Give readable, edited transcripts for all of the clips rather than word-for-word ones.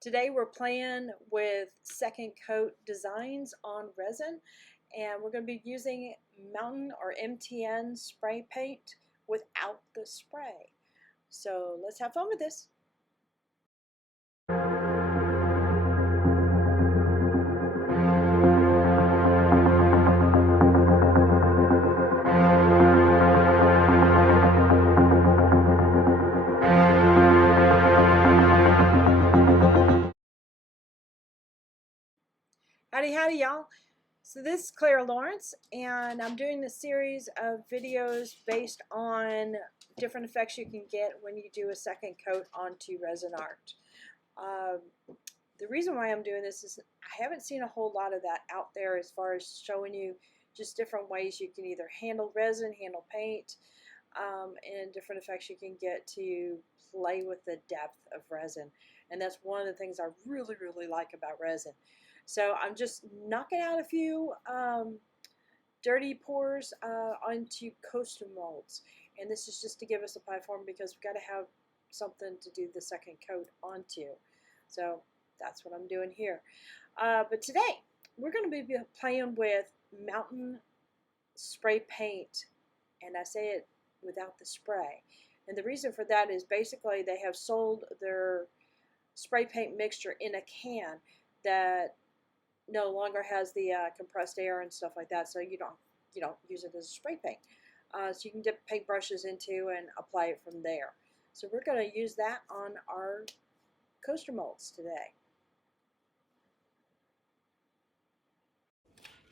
Today we're playing with second coat designs on resin, and we're going to be using Mountain or MTN spray paint without the spray. So let's have fun with this. Howdy howdy y'all. So this is Clara Lawrence, and I'm doing a series of videos based on different effects you can get when you do a second coat onto resin art. The reason why I'm doing this is I haven't seen a whole lot of that out there as far as showing you just different ways you can either handle resin, handle paint, and different effects you can get to play with the depth of resin. And that's one of the things I really like about resin. So I'm just knocking out a few dirty pours onto coaster molds. And this is just to give us a platform because we've got to have something to do the second coat onto. So that's what I'm doing here. But today we're going to be playing with Mountain spray paint. And I say it without the spray. And the reason for that is basically they have sold their spray paint mixture in a can that no longer has the compressed air and stuff like that, so you don't use it as a spray paint. So you can dip paintbrushes into and apply it from there. So we're going to use that on our coaster molds today.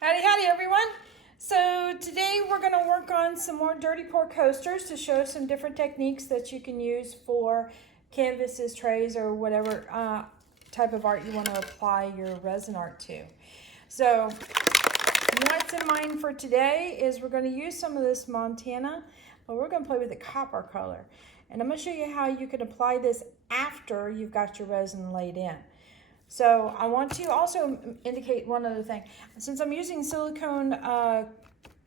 Howdy howdy everyone. So today we're going to work on some more dirty pour coasters to show some different techniques that you can use for canvases, trays, or whatever type of art you want to apply your resin art to. So what's in mind for today is we're going to use some of this Montana, but we're going to play with the copper color. And I'm going to show you how you can apply this after you've got your resin laid in. So I want to also indicate one other thing. Since I'm using silicone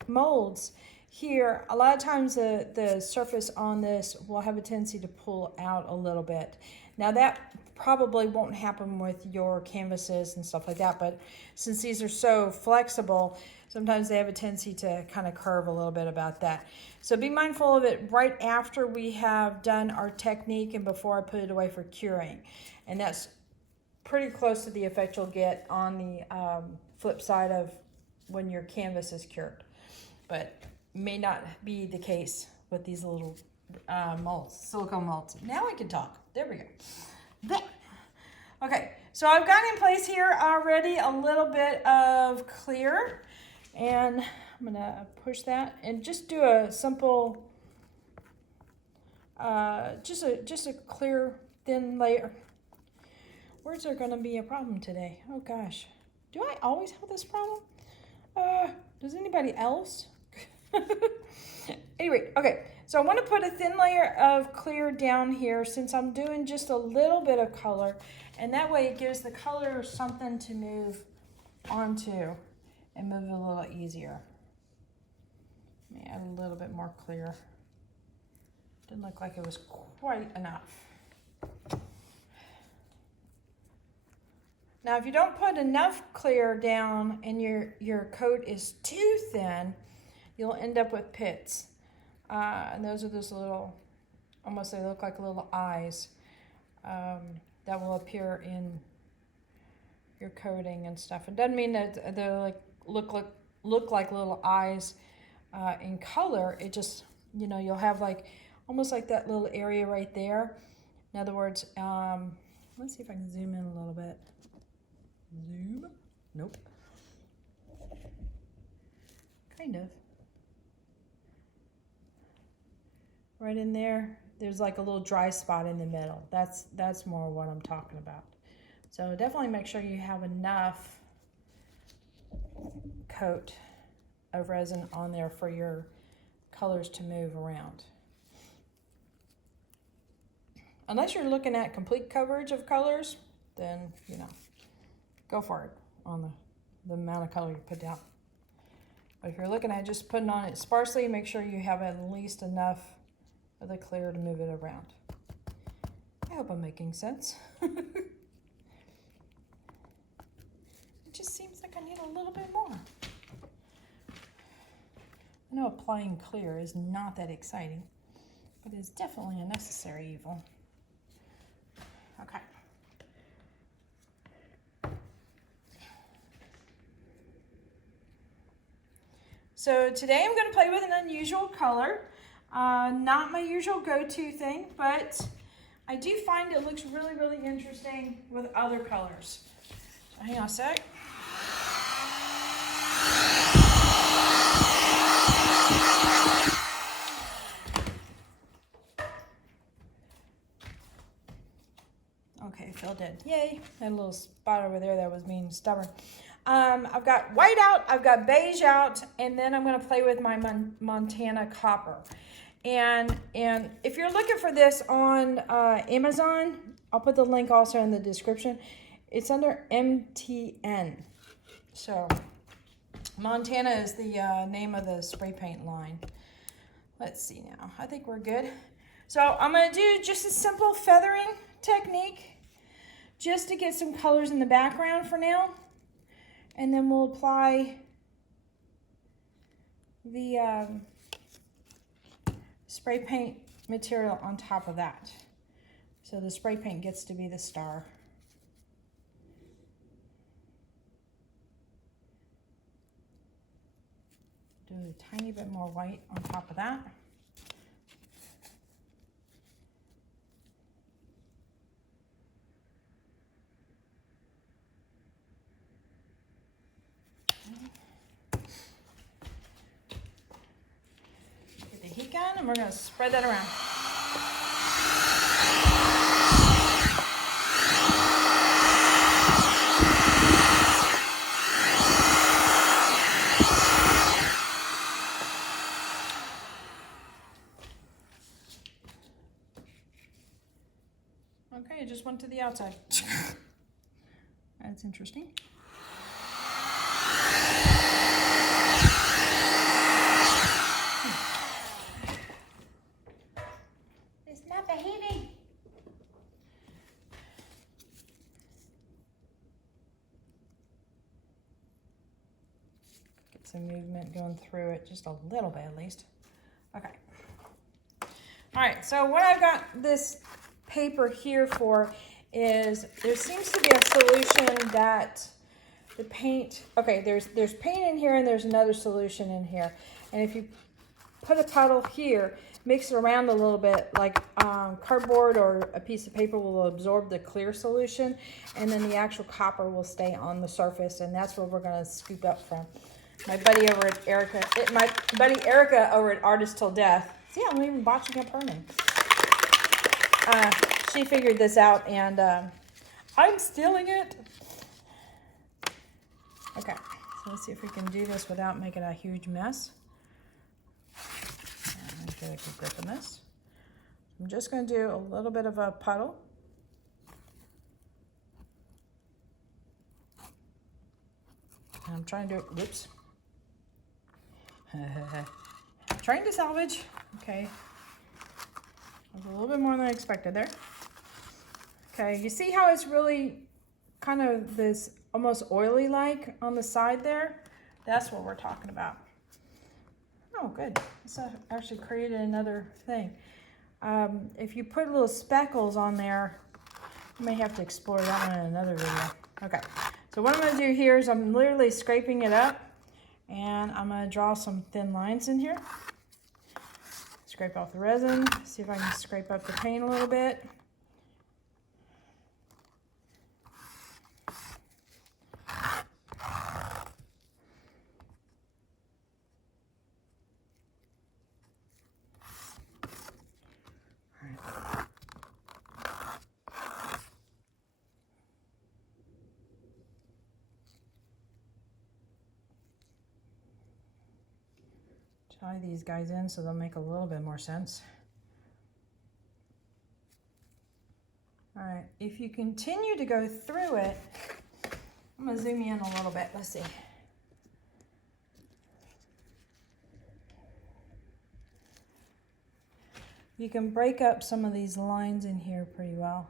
molds here, a lot of times the surface on this will have a tendency to pull out a little bit. Now that probably won't happen with your canvases and stuff like that, but since these are so flexible, sometimes they have a tendency to kind of curve a little bit about that. So be mindful of it right after we have done our technique and before I put it away for curing. And that's pretty close to the effect you'll get on the flip side of when your canvas is cured. But may not be the case with these little molds, silicone molds. Now I can talk. There we go. There. Okay, so I've got in place here already a little bit of clear, and I'm gonna push that and just do a simple, just a clear thin layer. Words are gonna be a problem today. Oh gosh, do I always have this problem? Does anybody else? Anyway, okay, so I want to put a thin layer of clear down here since I'm doing just a little bit of color, and that way it gives the color something to move onto and move it a little easier. Let me add a little bit more clear. Didn't look like it was quite enough. Now if you don't put enough clear down and your coat is too thin, you'll end up with pits. And those are just little, almost they look like little eyes that will appear in your coating and stuff. It doesn't mean that they look like little eyes in color. It just, you'll have like almost like that little area right there. In other words, let's see if I can zoom in a little bit. Zoom? Nope. Kind of. Right in there, there's like a little dry spot in the middle. That's more what I'm talking about. So definitely make sure you have enough coat of resin on there for your colors to move around. Unless you're looking at complete coverage of colors, then, go for it on the amount of color you put down. But if you're looking at just putting on it sparsely, make sure you have at least enough of the clear to move it around. I hope I'm making sense. just seems like I need a little bit more. I know applying clear is not that exciting, but it's definitely a necessary evil. Okay. So today I'm going to play with an unusual color. Not my usual go-to thing, but I do find it looks really, really interesting with other colors. So hang on a sec. Okay, Phil did. Yay. Had a little spot over there that was being stubborn. I've got white out, I've got beige out, and then I'm going to play with my Montana copper. And if you're looking for this on Amazon, I'll put the link also in the description. It's under MTN. So Montana is the name of the spray paint line. Let's see now. I think we're good. So I'm going to do just a simple feathering technique just to get some colors in the background for now. And then we'll apply the spray paint material on top of that. So the spray paint gets to be the star. Do a tiny bit more white on top of that. Get the heat gun and we're going to spread that around. Okay, it just went to the outside. That's interesting. It's not behaving. Get some movement going through it, just a little bit at least. Okay. All right, so what I've got this paper here for is there seems to be a solution that the paint, okay, there's paint in here and there's another solution in here. And if you put a puddle here, mix it around a little bit, like cardboard or a piece of paper will absorb the clear solution, and then the actual copper will stay on the surface, and that's where we're going to scoop up from. My buddy over at Erica over at Artist Till Death. See, I'm even botching up her name. She figured this out, and I'm stealing it. Okay, so let's see if we can do this without making a huge mess. And get a good grip on this. I'm just going to do a little bit of a puddle. And I'm trying to do it, whoops. Trying to salvage. Okay. That was a little bit more than I expected there. Okay, you see how it's really kind of this almost oily like on the side there? That's what we're talking about. Oh, good. This actually created another thing. If you put little speckles on there, you may have to explore that one in another video. Okay, so what I'm going to do here is I'm literally scraping it up, and I'm going to draw some thin lines in here. Scrape off the resin, see if I can scrape up the paint a little bit. Tie these guys in so they'll make a little bit more sense. All right, if you continue to go through it, I'm gonna zoom you in a little bit, let's see. You can break up some of these lines in here pretty well.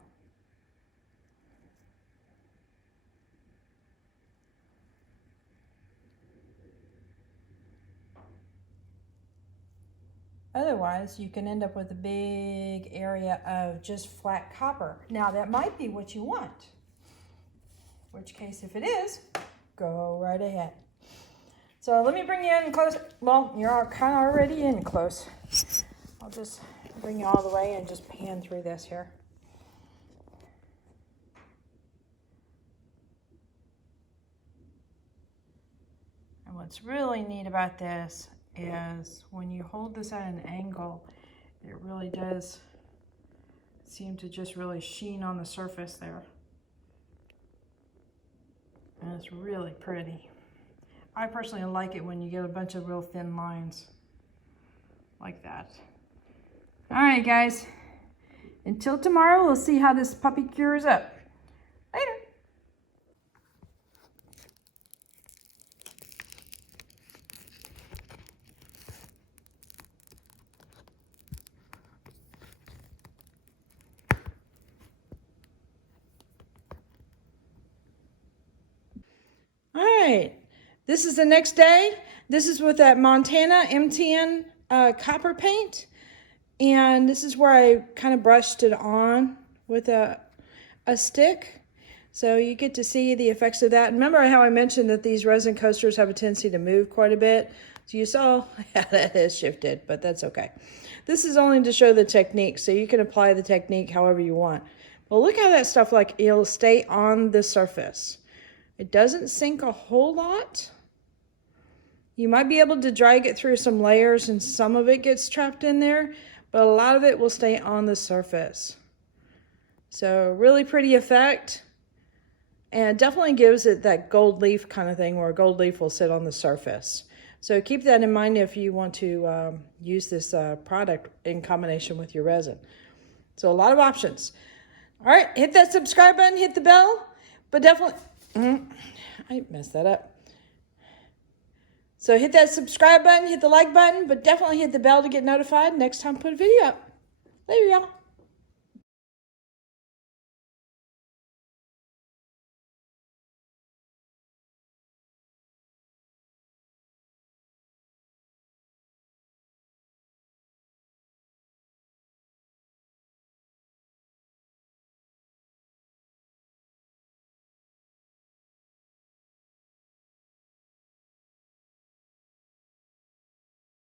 Otherwise, you can end up with a big area of just flat copper. Now, that might be what you want. In which case, if it is, go right ahead. So let me bring you in close. Well, you're kind of already in close. I'll just bring you all the way and just pan through this here. And what's really neat about this is when you hold this at an angle, it really does seem to just really sheen on the surface there. And it's really pretty. I personally like it when you get a bunch of real thin lines like that. All right, guys. Until tomorrow, we'll see how this puppy cures up. Later. All right, this is the next day. This is with that Montana MTN copper paint. And this is where I kind of brushed it on with a stick. So you get to see the effects of that. Remember how I mentioned that these resin coasters have a tendency to move quite a bit? So you saw how that has shifted, but that's okay. This is only to show the technique, so you can apply the technique however you want. But look how that stuff, like, it'll stay on the surface. It doesn't sink a whole lot. You might be able to drag it through some layers and some of it gets trapped in there, but a lot of it will stay on the surface. So really pretty effect. And it definitely gives it that gold leaf kind of thing where a gold leaf will sit on the surface. So keep that in mind if you want to use this product in combination with your resin. So a lot of options. All right, hit that subscribe button, hit the bell, but definitely... I messed that up. So hit that subscribe button, hit the like button, but definitely hit the bell to get notified next time I put a video up. Later, y'all.